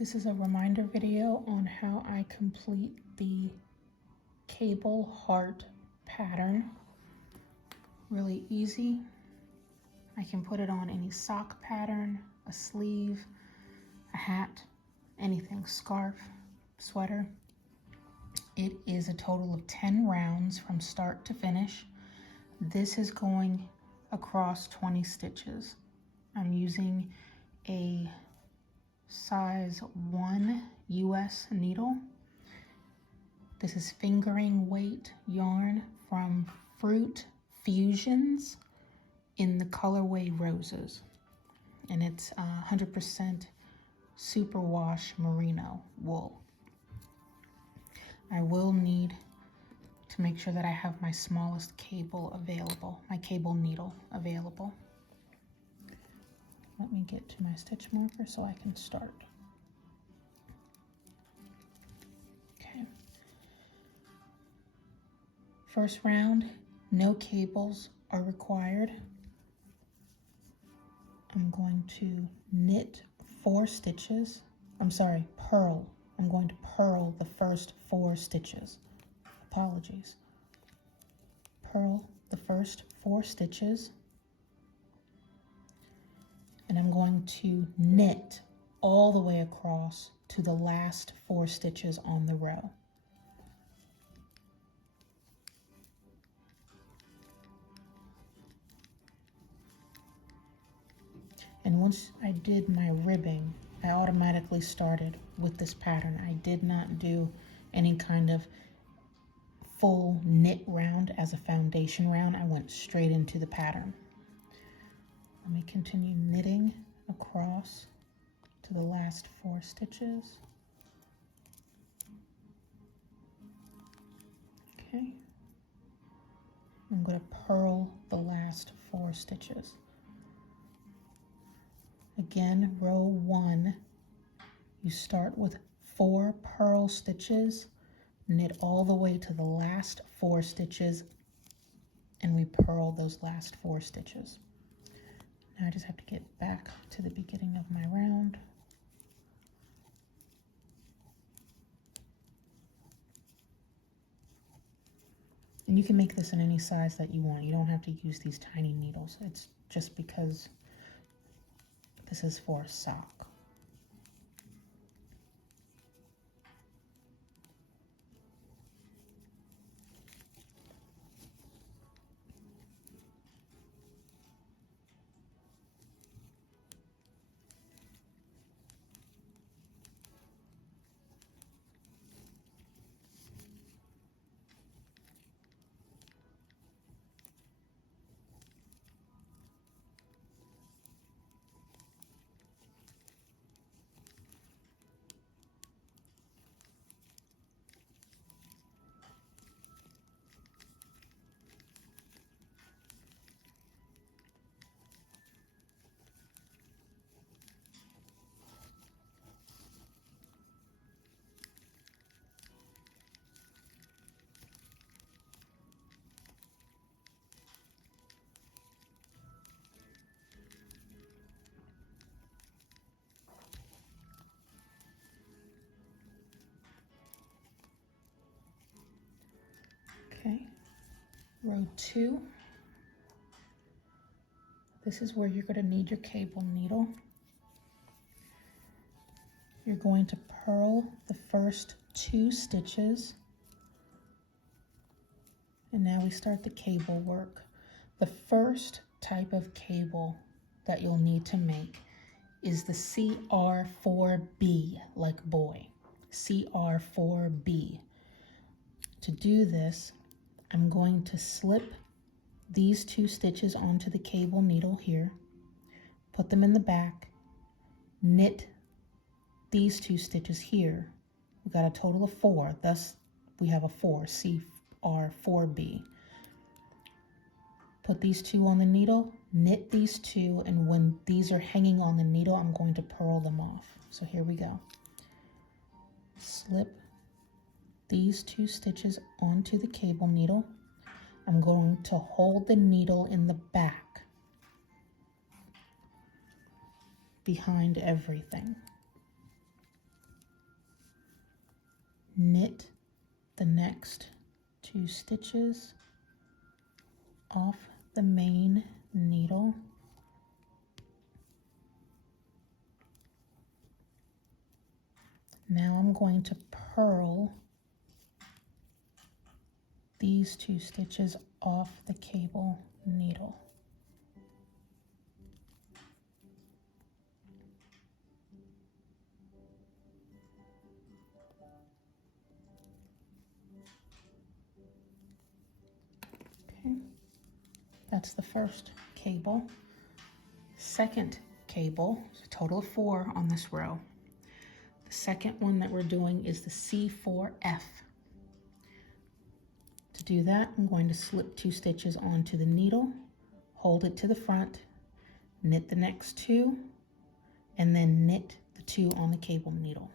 This is a reminder video on how I complete the cable heart pattern. Really easy. I can put it on any sock pattern, a sleeve, a hat, anything, scarf, sweater. It is a total of 10 rounds from start to finish. This is going across 20 stitches. I'm using a size 1 US needle. This is fingering weight yarn from Fruit Fusions in the colorway Roses, and it's 100% superwash merino wool. I will need to make sure that I have my smallest cable available, my cable needle available. Let me get to my stitch marker so I can start. Okay. First round, no cables are required. I'm going to knit 4 stitches. Purl. I'm going to purl the first 4 stitches. Apologies. Purl the first 4 stitches. And I'm going to knit all the way across to the last 4 stitches on the row. And once I did my ribbing, I automatically started with this pattern. I did not do any kind of full knit round as a foundation round. I went straight into the pattern. Let me continue knitting across to the last 4 stitches. Okay. I'm going to purl the last 4 stitches. Again, row 1, you start with 4 purl stitches, knit all the way to the last 4 stitches, and we purl those last 4 stitches. Now I just have to get back to the beginning of my round. And you can make this in any size that you want. You don't have to use these tiny needles. It's just because this is for a sock. Okay, row 2. This is where you're going to need your cable needle. You're going to purl the first 2 stitches. And now we start the cable work. The first type of cable that you'll need to make is the CR4B, like boy, CR4B. To do this, I'm going to slip these 2 stitches onto the cable needle here, put them in the back, knit these 2 stitches here. We got a total of 4, thus we have a 4, CR4B. Put these 2 on the needle, knit these 2, and when these are hanging on the needle, I'm going to purl them off. So here we go. Slip these 2 stitches onto the cable needle. I'm going to hold the needle in the back behind everything. knit the next 2 stitches off the main needle. Now I'm going to purl these 2 stitches off the cable needle. Okay, that's the first cable. Second cable, a total of 4 on this row. The second one that we're doing is the C4F. To do that, I'm going to slip 2 stitches onto the needle, hold it to the front, knit the next 2, and then knit the 2 on the cable needle.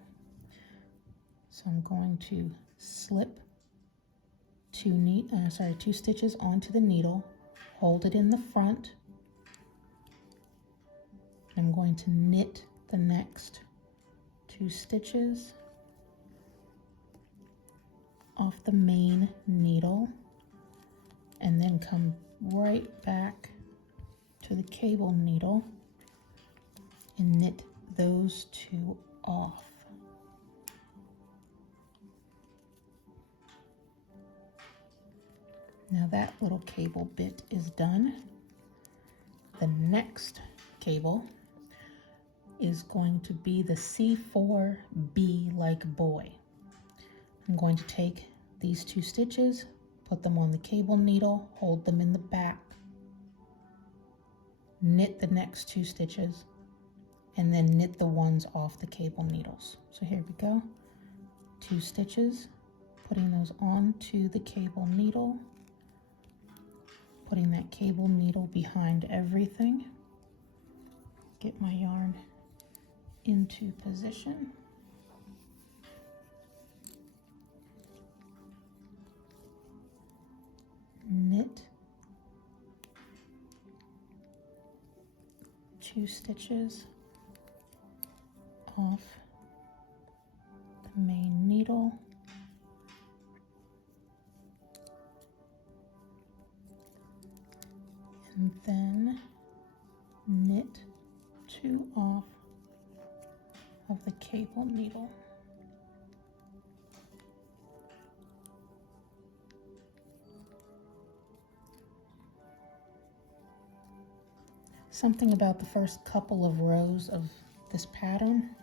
So I'm going to slip 2 stitches onto the needle, hold it in the front. I'm going to knit the next 2 stitches off the main needle, and then come right back to the cable needle and knit those 2 off. Now that little cable bit is done. The next cable is going to be the C4B like boy. I'm going to take these 2 stitches, put them on the cable needle, hold them in the back, knit the next 2 stitches, and then knit the ones off the cable needles. So here we go, 2 stitches, putting those onto the cable needle, putting that cable needle behind everything, get my yarn into position. Knit 2 stitches off the main needle, and then knit 2 off of the cable needle. Something about the first couple of rows of this pattern,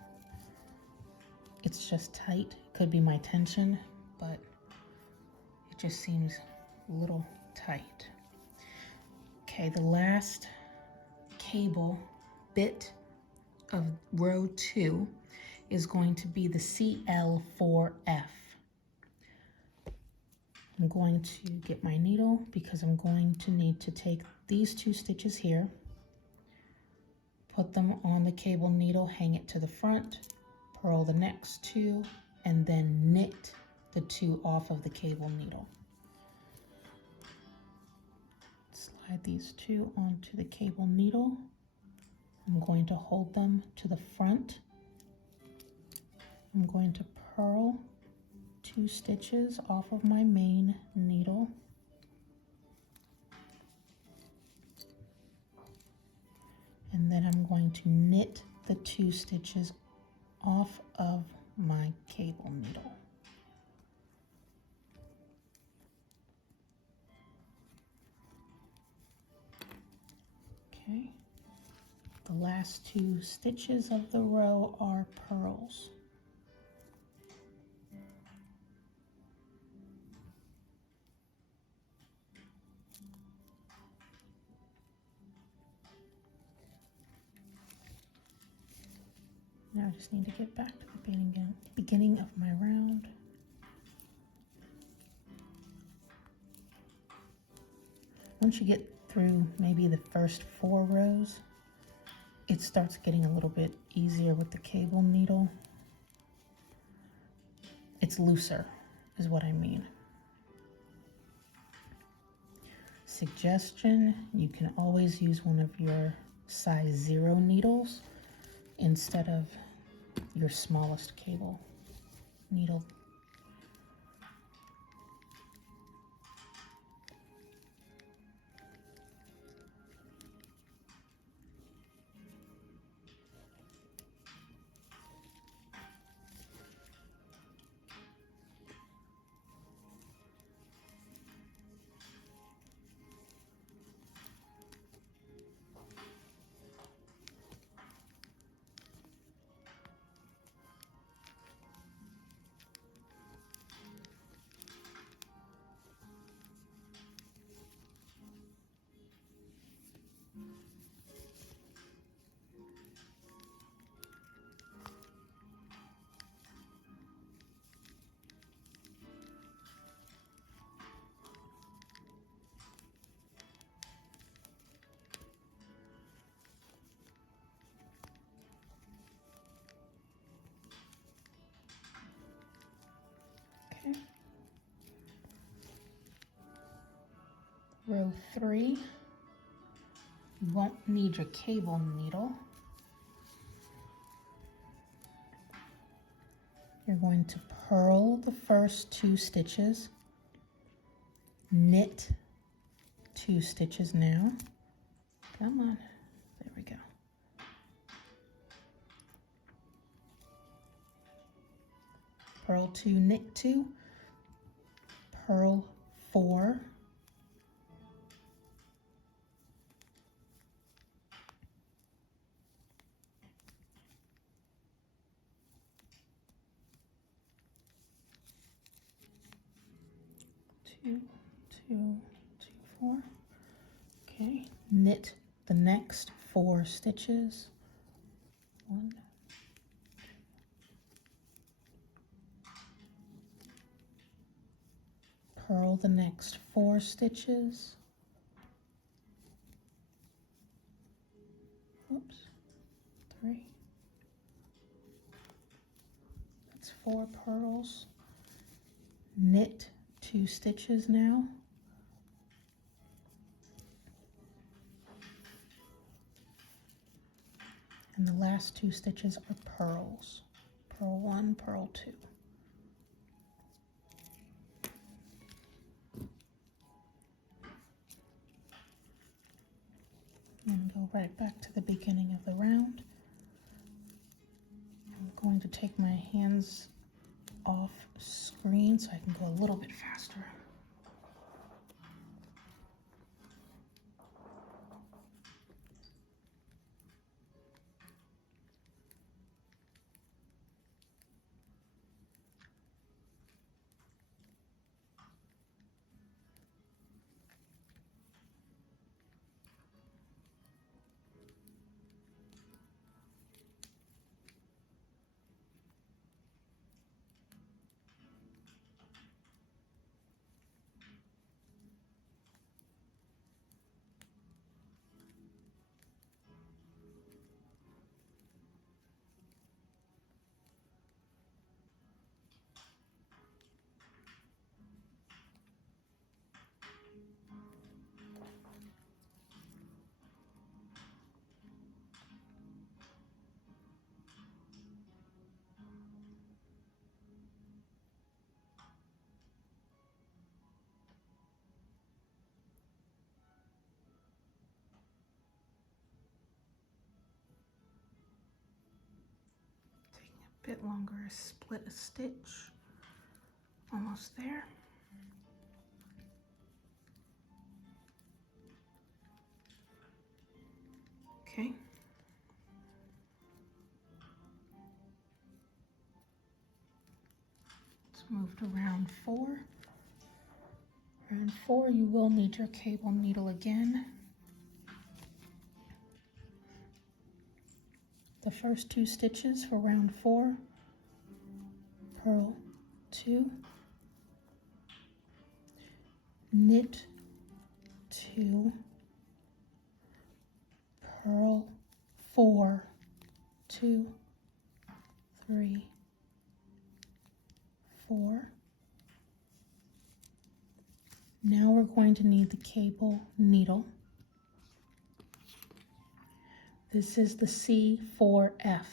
it's just tight. It could be my tension, but it just seems a little tight. Okay, the last cable bit of row 2 is going to be the CL4F. I'm going to get my needle because I'm going to need to take these 2 stitches here, put them on the cable needle, hang it to the front, purl the next 2, and then knit the 2 off of the cable needle. Slide these 2 onto the cable needle. I'm going to hold them to the front. I'm going to purl 2 stitches off of my main needle. And then I'm going to knit the 2 stitches off of my cable needle. Okay, the last 2 stitches of the row are purls. Now I just need to get back to the beginning of my round. Once you get through maybe the first 4 rows, it starts getting a little bit easier with the cable needle. It's looser, is what I mean. Suggestion, you can always use one of your size 0 needles instead of your smallest cable needle. row 3, you won't need your cable needle. You're going to purl the first 2 stitches, knit 2 stitches now. Come on, there we go. Purl 2, knit 2, purl 4, two, 2, 2, 4. Okay, knit the next 4 stitches. 1, purl the next 4 stitches. Oops, 3. That's 4 purls. Knit 2 stitches now. And the last 2 stitches are purls. Purl 1, purl 2. And go right back to the beginning of the round. I'm going to take my hands off screen so I can go a little bit faster. Bit longer, split a stitch, almost there. Okay. Let's move to round 4. Round 4, you will need your cable needle again. The first 2 stitches for round 4, purl 2, knit 2, purl 4, 2, 3, 4. Now we're going to need the cable needle. This is the C4F.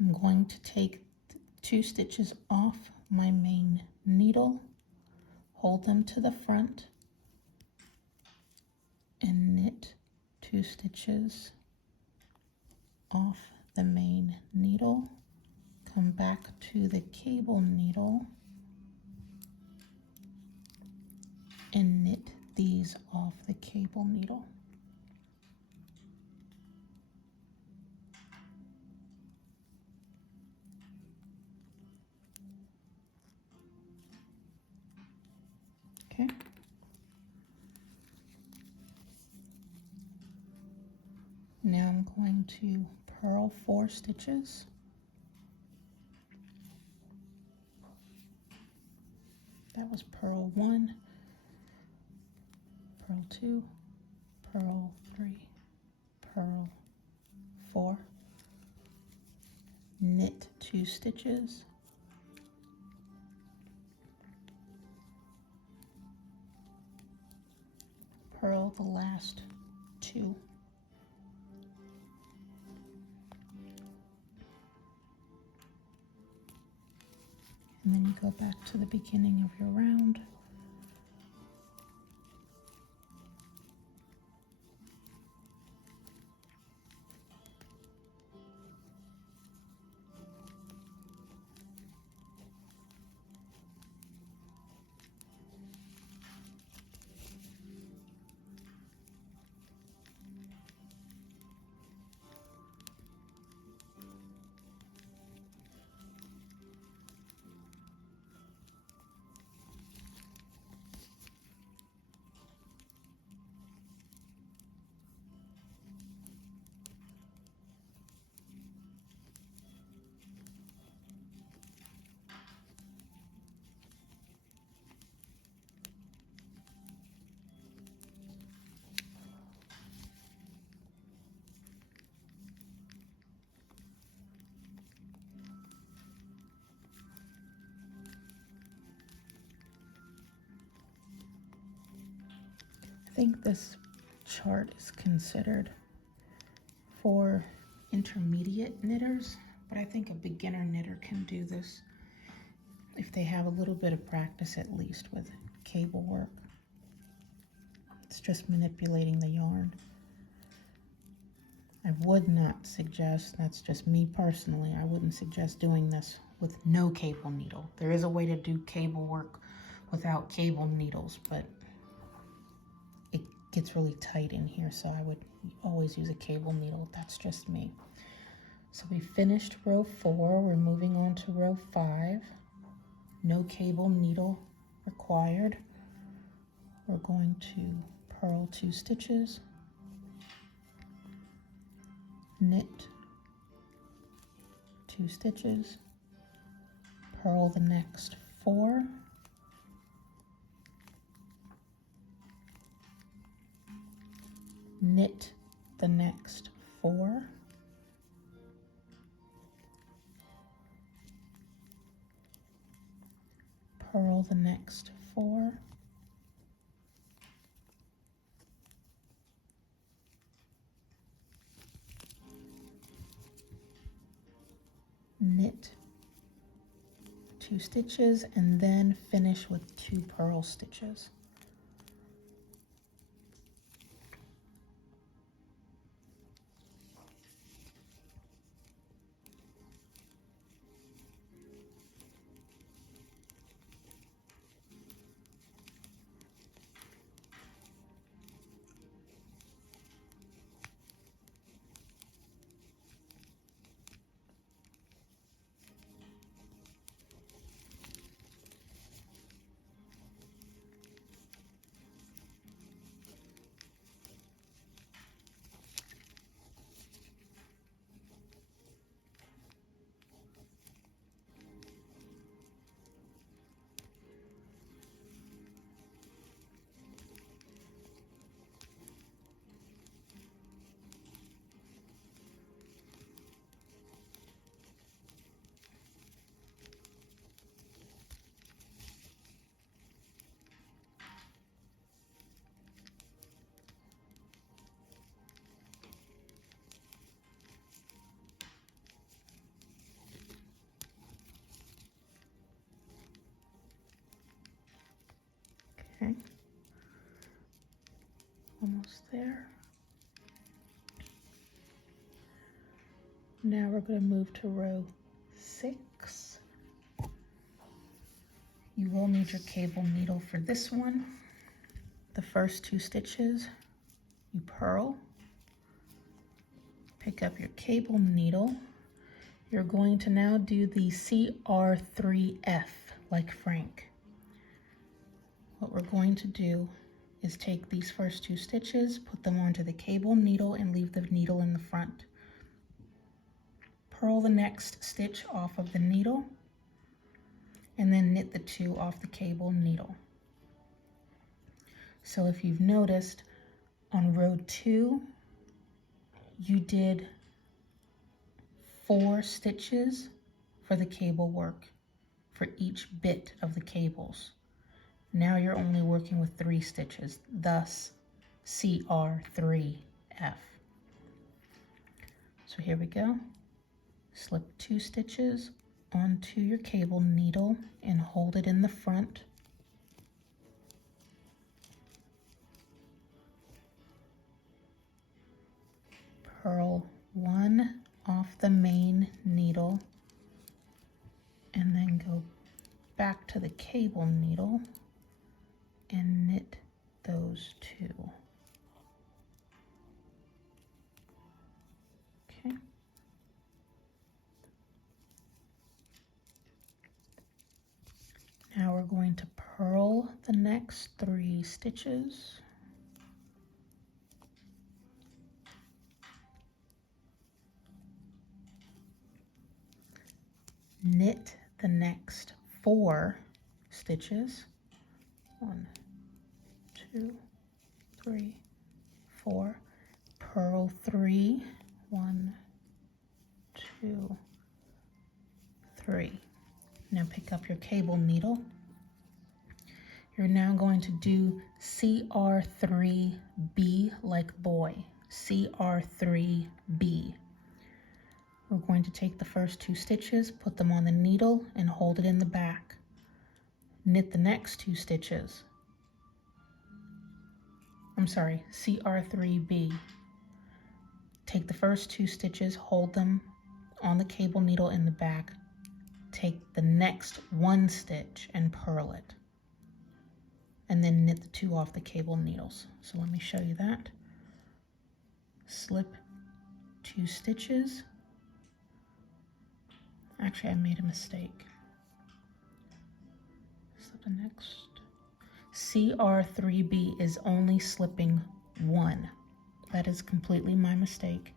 I'm going to take 2 stitches off my main needle, hold them to the front, and knit 2 stitches off the main needle. Come back to the cable needle and knit these off the cable needle. Okay. Now I'm going to purl 4 stitches. That was purl 1, purl 2, purl 3, purl 4, knit 2 stitches, out the last two. And then you go back to the beginning of your round. I think this chart is considered for intermediate knitters, but I think a beginner knitter can do this if they have a little bit of practice at least with cable work. It's just manipulating the yarn. I would not suggest, that's just me personally, I wouldn't suggest doing this with no cable needle. There is a way to do cable work without cable needles, but it gets really tight in here, so I would always use a cable needle. That's just me. So we finished row 4, we're moving on to row 5. No cable needle required. We're going to purl 2 stitches, knit 2 stitches, purl the next 4, knit the next 4, purl the next 4, knit 2 stitches, and then finish with 2 purl stitches. Okay, almost there. Now we're going to move to row 6. You will need your cable needle for this one. The first 2 stitches, you purl, pick up your cable needle. You're going to now do the CR3F like Frank. What we're going to do is take these first 2 stitches, put them onto the cable needle and leave the needle in the front. Purl the next stitch off of the needle and then knit the 2 off the cable needle. So if you've noticed, on row 2, you did 4 stitches for the cable work for each bit of the cables. Now you're only working with 3 stitches. Thus, CR3F. So here we go. Slip 2 stitches onto your cable needle and hold it in the front. Purl 1 off the main needle and then go back to the cable needle and knit those 2. Okay. Now we're going to purl the next 3 stitches. Knit the next 4 stitches. 1, 2, 3, 4. Purl 3. 1, 2, 3. Now pick up your cable needle. You're now going to do CR3B like boy. CR3B. We're going to take the first 2 stitches, put them on the needle, and hold it in the back. Knit the next 2 stitches. I'm sorry, CR3B. Take the first 2 stitches, hold them on the cable needle in the back. Take the next 1 stitch and purl it. And then knit the 2 off the cable needles. So let me show you that. Slip 2 stitches. Actually, I made a mistake. Slip the next. CR3B is only slipping 1. That is completely my mistake.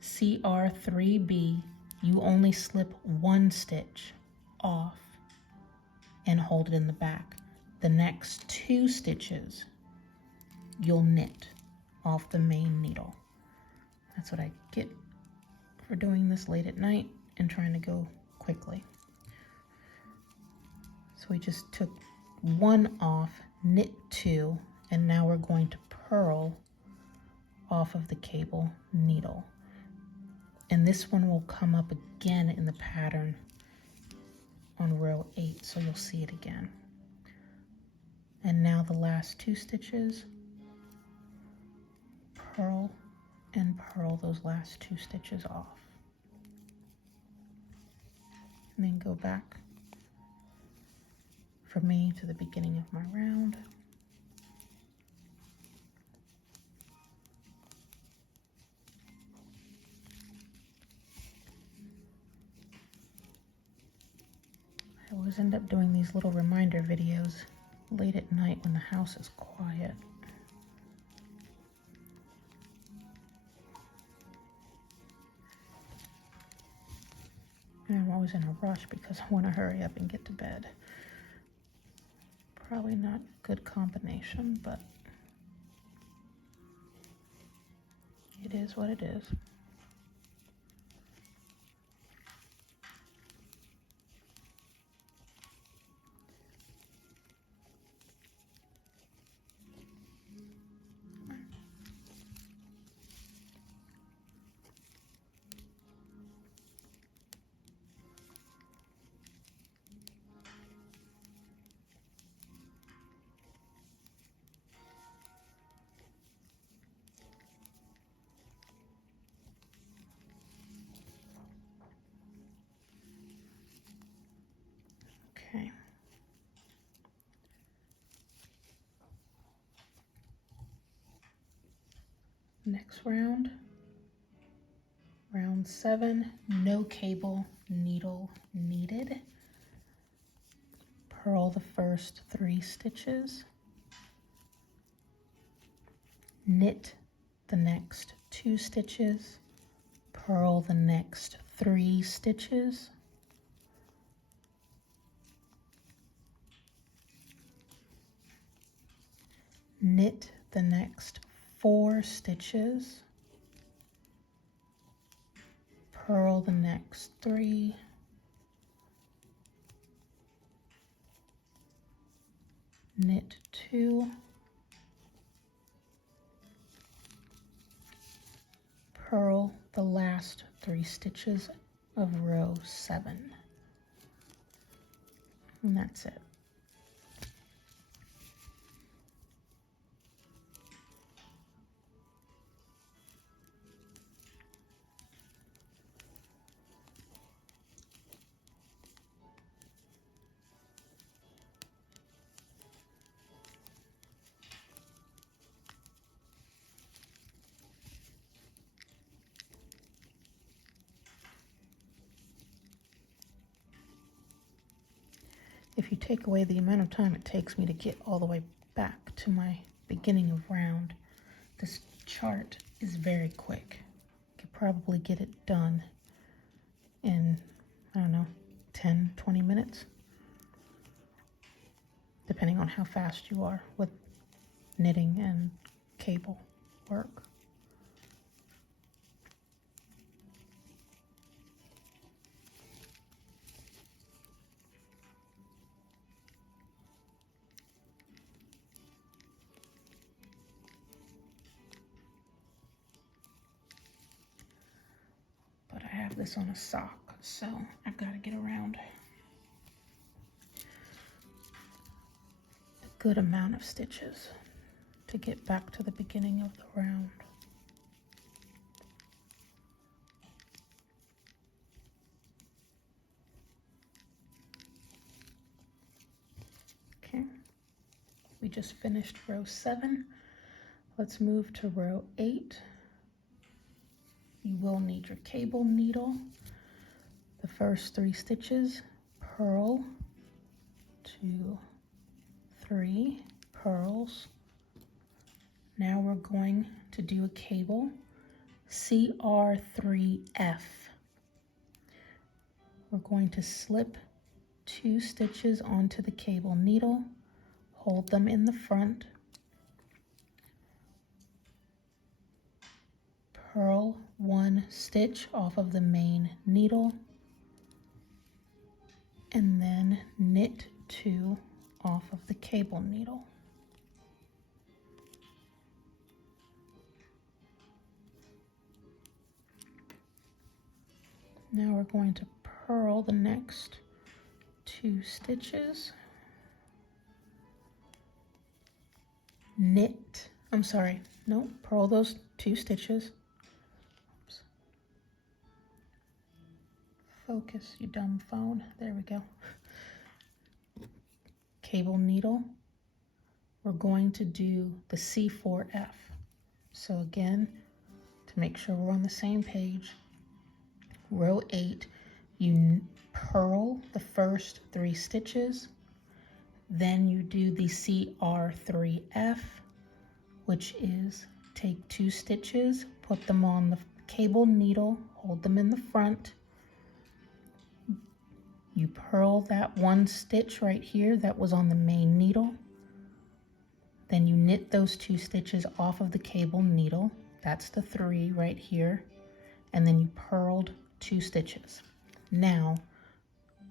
CR3B, you only slip 1 stitch off and hold it in the back. The next 2 stitches you'll knit off the main needle. That's what I get for doing this late at night and trying to go quickly. So we just took 1 off, knit 2, and now we're going to purl off of the cable needle. And this one will come up again in the pattern on row 8, so you'll see it again. And now the last 2 stitches, purl and purl those last 2 stitches off. And then go back for me to the beginning of my round. I always end up doing these little reminder videos late at night when the house is quiet. And I'm always in a rush because I want to hurry up and get to bed. Probably not a good combination, but it is what it is. Okay. Next round, round 7, no cable needle needed. Purl the first 3 stitches, knit the next 2 stitches, purl the next 3 stitches, knit the next 4 stitches, purl the next 3, knit 2, purl the last 3 stitches of row 7. And that's it. If you take away the amount of time it takes me to get all the way back to my beginning of round, this chart is very quick. You could probably get it done in, I don't know, 10, 20 minutes, depending on how fast you are with knitting and cable work. But I have this on a sock, so I've got to get around a good amount of stitches to get back to the beginning of the round. Okay, we just finished row 7. Let's move to row 8. You will need your cable needle. The first 3 stitches, purl, 2, 3 purls. Now we're going to do a cable, CR4F. We're going to slip 2 stitches onto the cable needle, hold them in the front, purl 1 stitch off of the main needle, and then knit 2 off of the cable needle. Now we're going to purl the next 2 stitches, purl those 2 stitches. Oops. Focus, you dumb phone. There we go. Cable needle. We're going to do the C4F. So again, to make sure we're on the same page, row 8, you purl the first 3 stitches, then you do the CR4F, which is take 2 stitches, put them on the cable needle, hold them in the front, you purl that 1 stitch right here that was on the main needle, then you knit those 2 stitches off of the cable needle, that's the 3 right here, and then you purled 2 stitches. Now,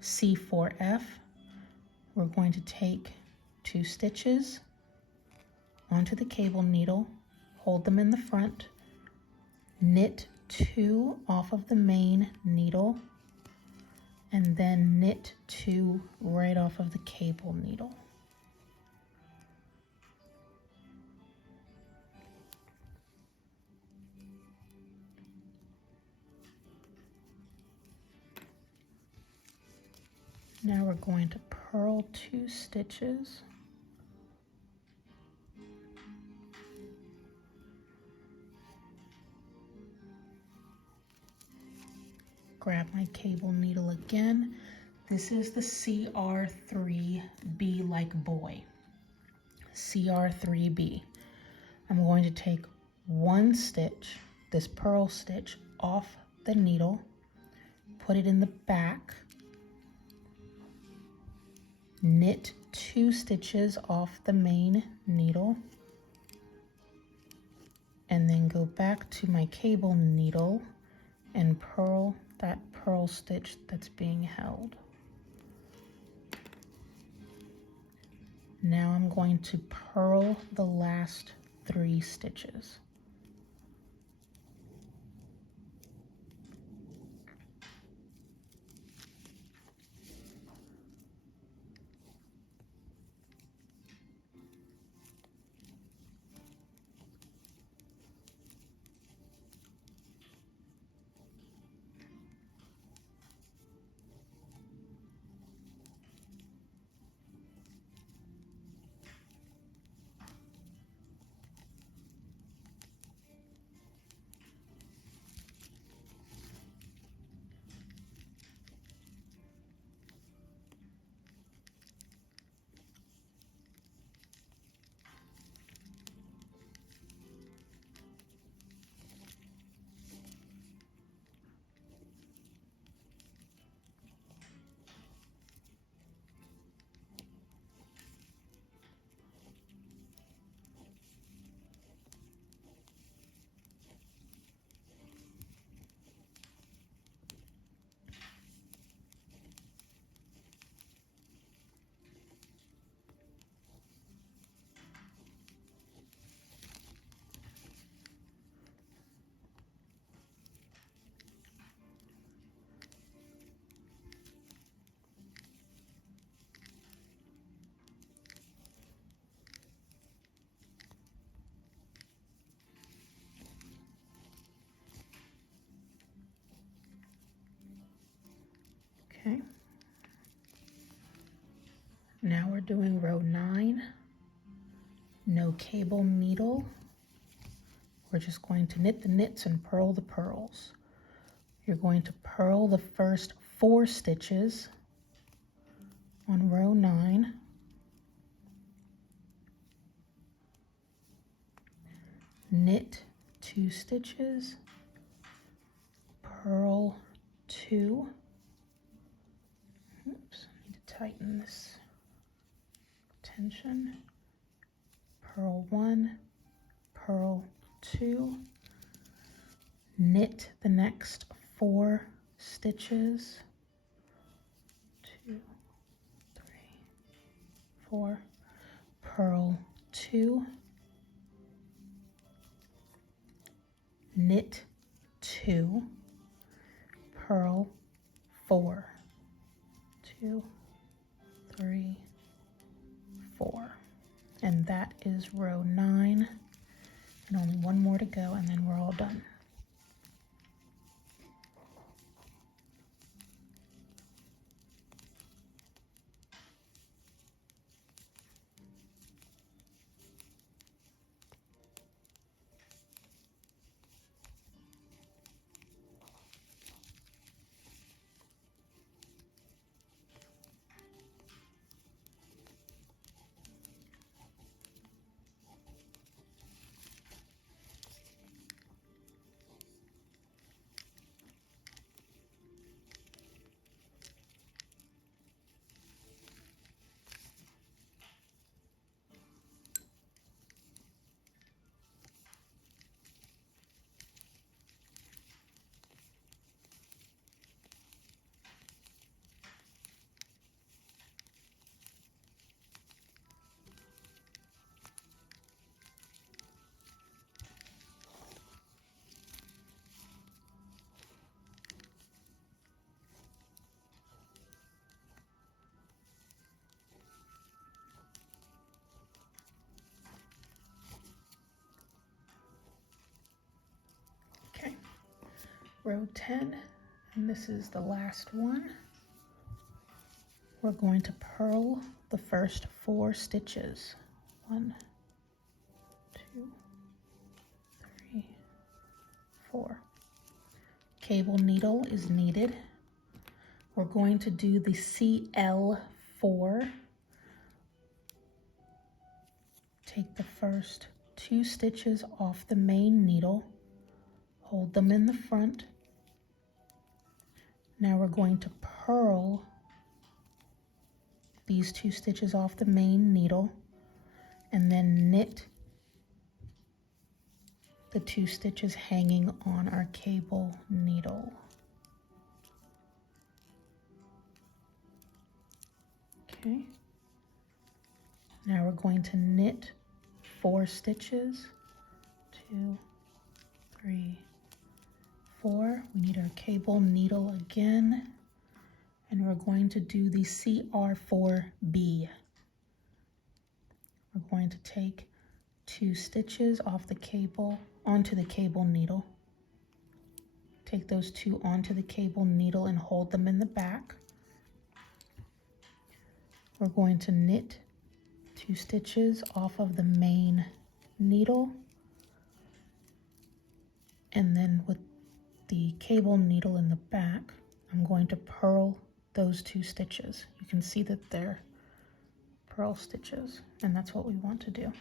C4F, we're going to take 2 stitches onto the cable needle, hold them in the front, knit 2 off of the main needle, and then knit 2 right off of the cable needle. Now we're going to purl 2 stitches, grab my cable needle again. This is the CR3B like boy, CR3B. I'm going to take 1 stitch, this purl stitch, off the needle, put it in the back, knit 2 stitches off the main needle, and then go back to my cable needle and purl that purl stitch that's being held. Now I'm going to purl the last 3 stitches. Okay. Now we're doing row 9, no cable needle. We're just going to knit the knits and purl the purls. You're going to purl the first 4 stitches on row 9. Knit 2 stitches, purl 2. Oops, I need to tighten this tension. Purl 1, purl 2. Knit the next 4 stitches. 2, 3, 4. Purl 2. Knit 2. Purl 4. 2, 3, 4. And that is row 9. And only one more to go, and then we're all done. Okay, row 10, and this is the last one. We're going to purl the first 4 stitches. 1, 2, 3, 4. Cable needle is needed. We're going to do the CL4. Take the first 2 stitches off the main needle, hold them in the front. Now we're going to purl these 2 stitches off the main needle and then knit the 2 stitches hanging on our cable needle. Okay. Now we're going to knit 4 stitches. 2, 3, 4. We need our cable needle again. And we're going to do the CR4B. We're going to take 2 stitches off the cable onto the cable needle. Take those 2 onto the cable needle and hold them in the back. We're going to knit 2 stitches off of the main needle, and then with the cable needle in the back, I'm going to purl those 2 stitches. You can see that they're purl stitches, and that's what we want to do.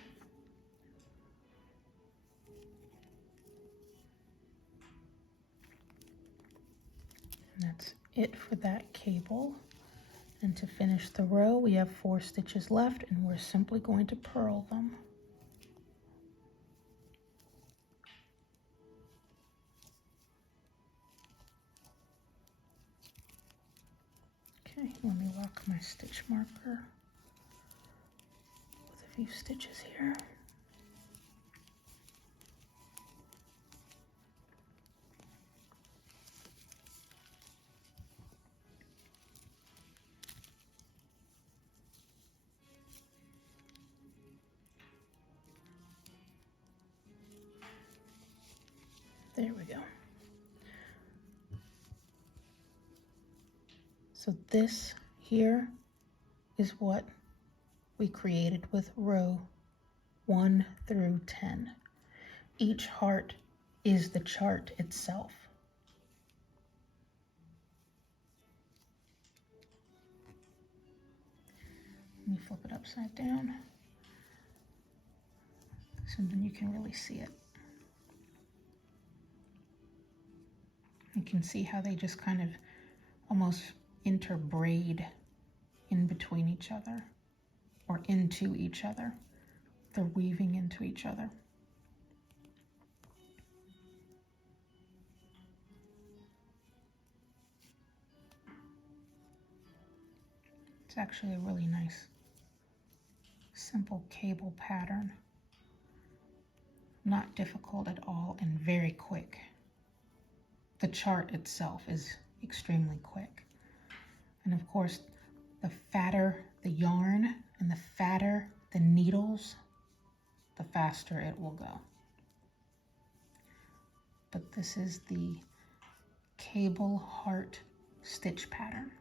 And that's it for that cable. And to finish the row, we have 4 stitches left, and we're simply going to purl them. Okay, let me lock my stitch marker with a few stitches here. There we go. So this here is what we created with row 1 through 10. Each heart is the chart itself. Let me flip it upside down so then you can really see it. You can see how they just kind of almost interbraid in between each other or into each other. They're weaving into each other. It's actually a really nice, simple cable pattern. Not difficult at all and very quick. The chart itself is extremely quick. And of course, the fatter the yarn and the fatter the needles, the faster it will go. But this is the cable heart stitch pattern.